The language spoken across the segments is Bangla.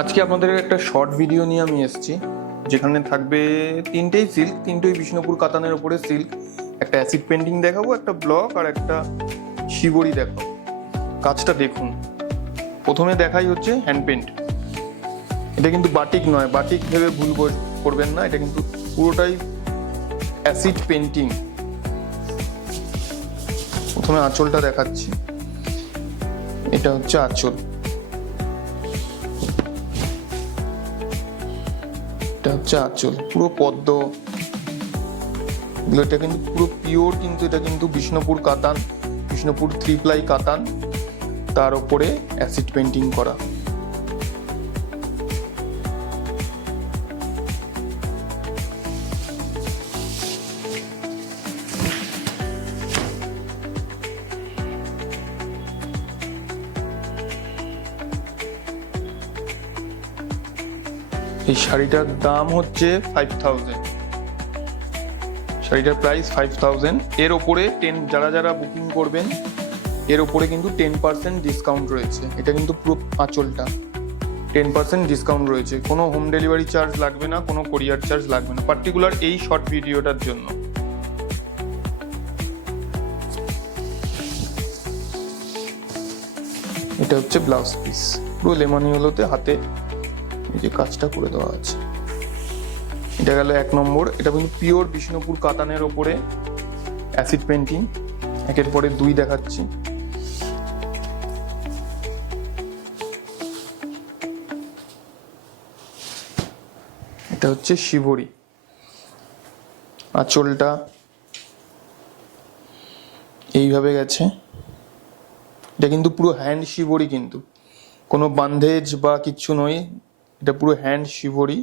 আজকে আপনাদের একটা শর্ট ভিডিও নিয়ে আমি এসেছি, যেখানে থাকবে তিনটেই সিল্ক, তিনটেই বিষ্ণুপুর কাতানের ওপরে সিল্ক। একটা অ্যাসিড পেন্টিং দেখাবো, একটা ব্লক আর একটা শিবরি দেখাবো। কাজটা দেখুন। প্রথমে দেখাই হচ্ছে হ্যান্ড পেন্ট। এটা কিন্তু বাটিক নয়, বাটিক ভেবে ভুল করবেন না, এটা কিন্তু পুরোটাই অ্যাসিড পেন্টিং। প্রথমে আঁচলটা দেখাচ্ছি। এটা হচ্ছে আঁচল, এটা হচ্ছে আঁচল, পুরো পদ্ম। এটা কিন্তু পুরো পিওর, কিন্তু এটা কিন্তু বিষ্ণুপুর কাতান, বিষ্ণুপুর 3 প্লাই কাতান, তার উপরে অ্যাসিড পেন্টিং করা। এই শাড়িটার দাম হচ্ছে 5000। শাড়িটার প্রাইস 5000। এর ওপরে যারা যারা বুকিং করবেন এর ওপরে কিন্তু 10% ডিসকাউন্ট রয়েছে। এটা কিন্তু পুরো আঁচলটা 10% ডিসকাউন্ট রয়েছে। কোনো হোম ডেলিভারি চার্জ লাগবে না, কোনো কোরিয়ার চার্জ লাগবে না, পার্টিকুলার এই শর্ট ভিডিওটার জন্য। এটা হচ্ছে ব্লাউজ পিস, পুরো লেমন ইয়েলোতে হাতে এই যে কাজটা করে দেওয়া আছে। এটা গেল 1 নম্বর। এটা কিন্তু পিওর বিষ্ণুপুর কাতানের ওপরে অ্যাসিড পেন্টিং। একের পরে 2 দেখাচ্ছি। এটা হচ্ছে শিবরি। আঁচলটা এইভাবে গেছে। এটা কিন্তু পুরো হ্যান্ড শিবরি, কিন্তু কোনো বান্ধেজ বা কিচ্ছু নয়, এটা পুরো হ্যান্ড শিবরি।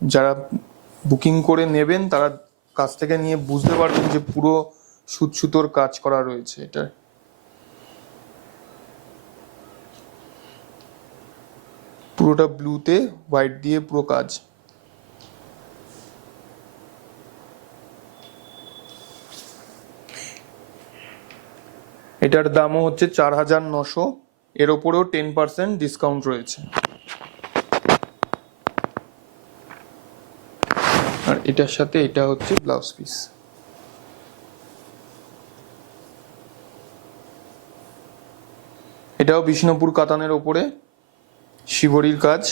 যারা বুকিং করে নেবেন তারা কাছ থেকে নিয়ে বুঝতে পারবেন যে পুরো সুতোর কাজ করা রয়েছে। এটা পুরোটা ব্লুতে হোয়াইট দিয়ে পুরো কাজ। এটার দামও হচ্ছে 4900। এর ওপরেও 10% ডিসকাউন্ট রয়েছে। আর এটার সাথে এটা হচ্ছে ব্লাউজ পিস। এটাও বিষ্ণুপুর কাতানের ওপরে শিবরির কাজ।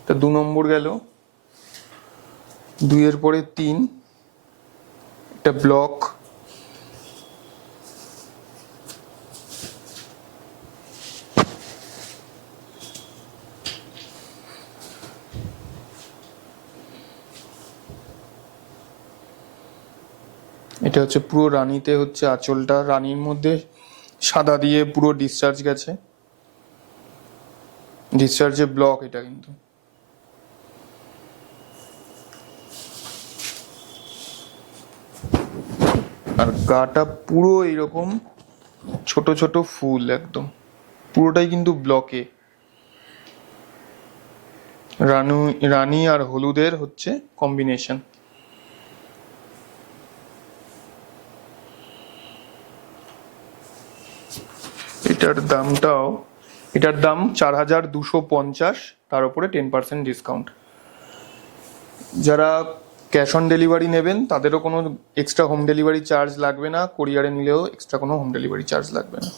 এটা 2 নম্বর গেল। 2 এর পরে 3। এটা ব্লক। এটা হচ্ছে পুরো রানীতে হচ্ছে আঁচলটা, রানীর মধ্যে সাদা দিয়ে পুরো ডিসচার্জ গেছে, ডিসচার্জে ব্লক। এটা কিন্তু আর গাটা পুরো এইরকম ছোট ছোট ফুল, একদম পুরোটাই কিন্তু ব্লকে। রানী আর হলুদের হচ্ছে কম্বিনেশন। এটার দাম 4250, তার উপরে 10% ডিসকাউন্ট। যারা ক্যাশ অন ডেলিভারি নেবেন তাদেরও কোনো এক্সট্রা হোম ডেলিভারি চার্জ লাগবে না, কোরিয়ারে নিলেও এক্সট্রা কোনো হোম ডেলিভারি চার্জ লাগবে না।